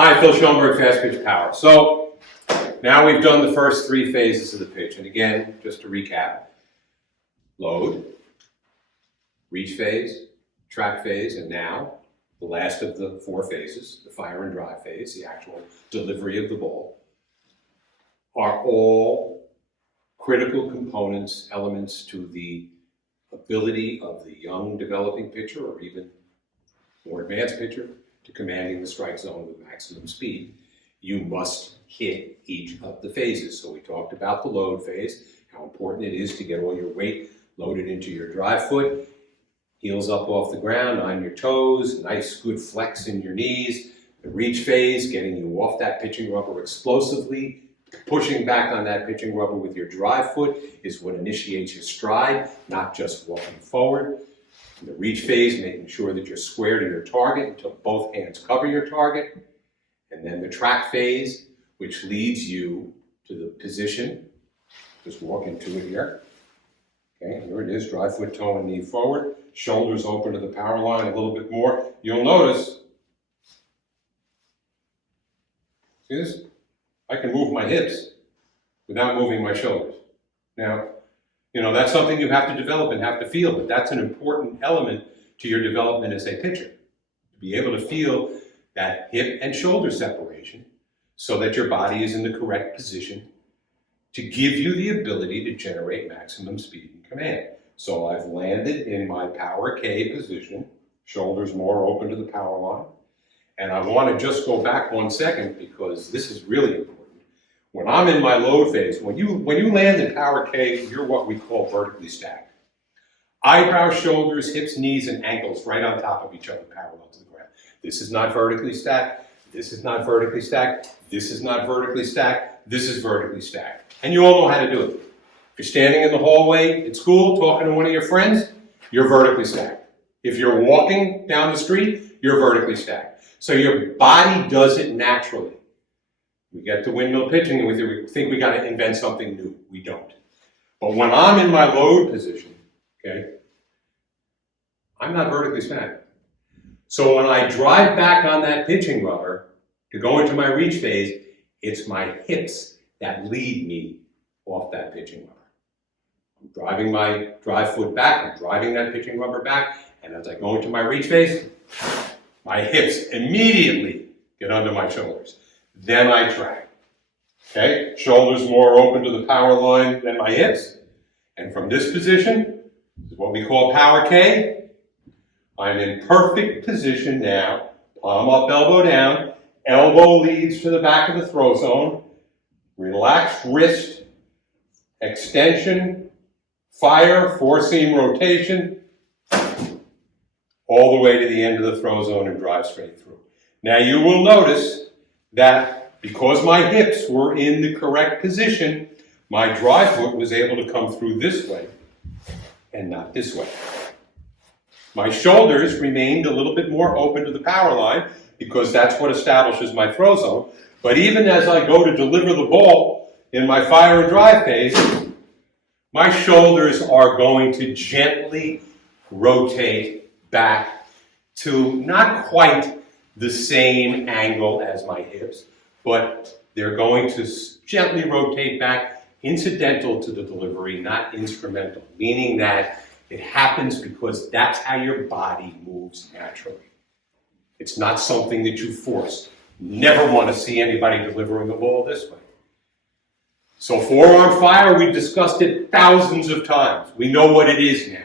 Hi, Phil Schoenberg, Fastpitch Power. So now we've done the first three phases of the pitch. And again, just to recap, load, reach phase, track phase, and now the last of the four phases, the fire and drive phase, the actual delivery of the ball, are all critical components, elements to the ability of the young developing pitcher or even more advanced pitcher to commanding the strike zone with maximum speed. You must hit each of the phases. So we talked about the load phase, how important it is to get all your weight loaded into your drive foot, heels up off the ground, on your toes, nice good flex in your knees. The reach phase, getting you off that pitching rubber explosively, pushing back on that pitching rubber with your drive foot is what initiates your stride, not just walking forward. The reach phase, making sure that you're square to your target until both hands cover your target. And then the track phase, which leads you to the position. Just walk into it here. Okay, here it is, drive foot, toe, and knee forward. Shoulders open to the power line a little bit more. You'll notice, see this? I can move my hips without moving my shoulders. Now, you know, that's something you have to develop and have to feel, but that's an important element to your development as a pitcher. To be able to feel that hip and shoulder separation so that your body is in the correct position to give you the ability to generate maximum speed and command. So I've landed in my power K position, shoulders more open to the power line. And I want to just go back 1 second because this is really important. When I'm in my load phase, when you land in power K, you're what we call vertically stacked. Eyebrows, shoulders, hips, knees, and ankles right on top of each other, parallel to the ground. This is not vertically stacked. This is not vertically stacked. This is not vertically stacked. This is vertically stacked. And you all know how to do it. If you're standing in the hallway at school talking to one of your friends, you're vertically stacked. If you're walking down the street, you're vertically stacked. So your body does it naturally. We get to windmill pitching and we think we got to invent something new. We don't. But when I'm in my load position, okay, I'm not vertically stacked. So when I drive back on that pitching rubber to go into my reach phase, it's my hips that lead me off that pitching rubber. I'm driving my drive foot back, I'm driving that pitching rubber back, and as I go into my reach phase, my hips immediately get under my shoulders. Then I track. Okay? Shoulders more open to the power line than my hips. And from this position, this is what we call power K. I'm in perfect position now. Palm up, elbow down. Elbow leads to the back of the throw zone. Relaxed wrist. Extension. Fire. Four-seam rotation. All the way to the end of the throw zone and drive straight through. Now you will notice that because my hips were in the correct position, my drive foot was able to come through this way and not this way. My shoulders remained a little bit more open to the power line because that's what establishes my throw zone. But even as I go to deliver the ball in my fire and drive phase, my shoulders are going to gently rotate back to not quite the same angle as my hips, but they're going to gently rotate back, incidental to the delivery, not instrumental, meaning that it happens because that's how your body moves naturally. It's not something that you force. Never want to see anybody delivering the ball this way. So forearm fire, we've discussed it thousands of times. We know what it is now.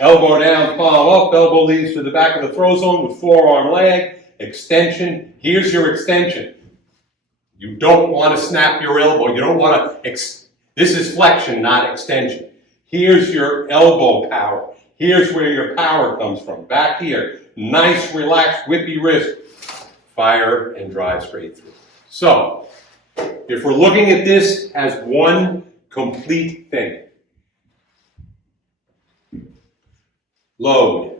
Elbow down, palm up, elbow leads to the back of the throw zone with forearm lag, extension. Here's your extension. You don't want to snap your elbow. You don't want to, this is flexion, not extension. Here's your elbow power. Here's where your power comes from. Back here, nice, relaxed, whippy wrist. Fire and drive straight through. So, if we're looking at this as one complete thing, load.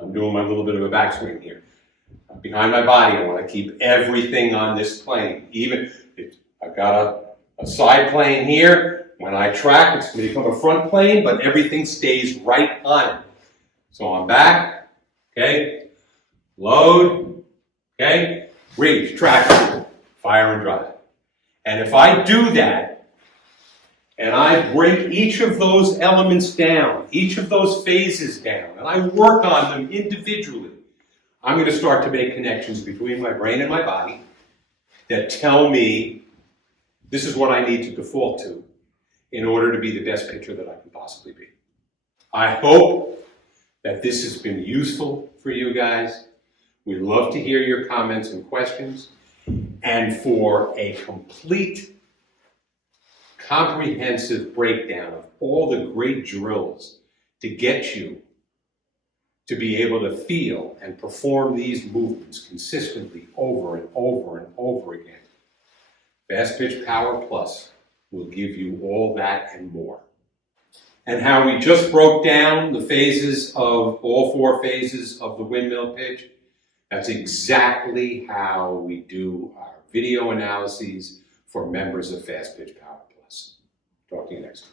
I'm doing my little bit of a backswing here. Behind my body, I want to keep everything on this plane. Even if I've got a side plane here, when I track, it's going to become a front plane, but everything stays right on it. So I'm back, okay, load, okay, rage, traction, fire and drive. And if I do that, and I break each of those elements down, each of those phases down, and I work on them individually, I'm going to start to make connections between my brain and my body that tell me this is what I need to default to in order to be the best pitcher that I can possibly be. I hope that this has been useful for you guys. We love to hear your comments and questions. And for a complete, comprehensive breakdown of all the great drills to get you to be able to feel and perform these movements consistently over and over and over again, Fastpitch Power Plus will give you all that and more. And how we just broke down the phases of, all 4 phases of the windmill pitch, that's exactly how we do our video analyses for members of Fastpitch Power Plus. Talk to you next time.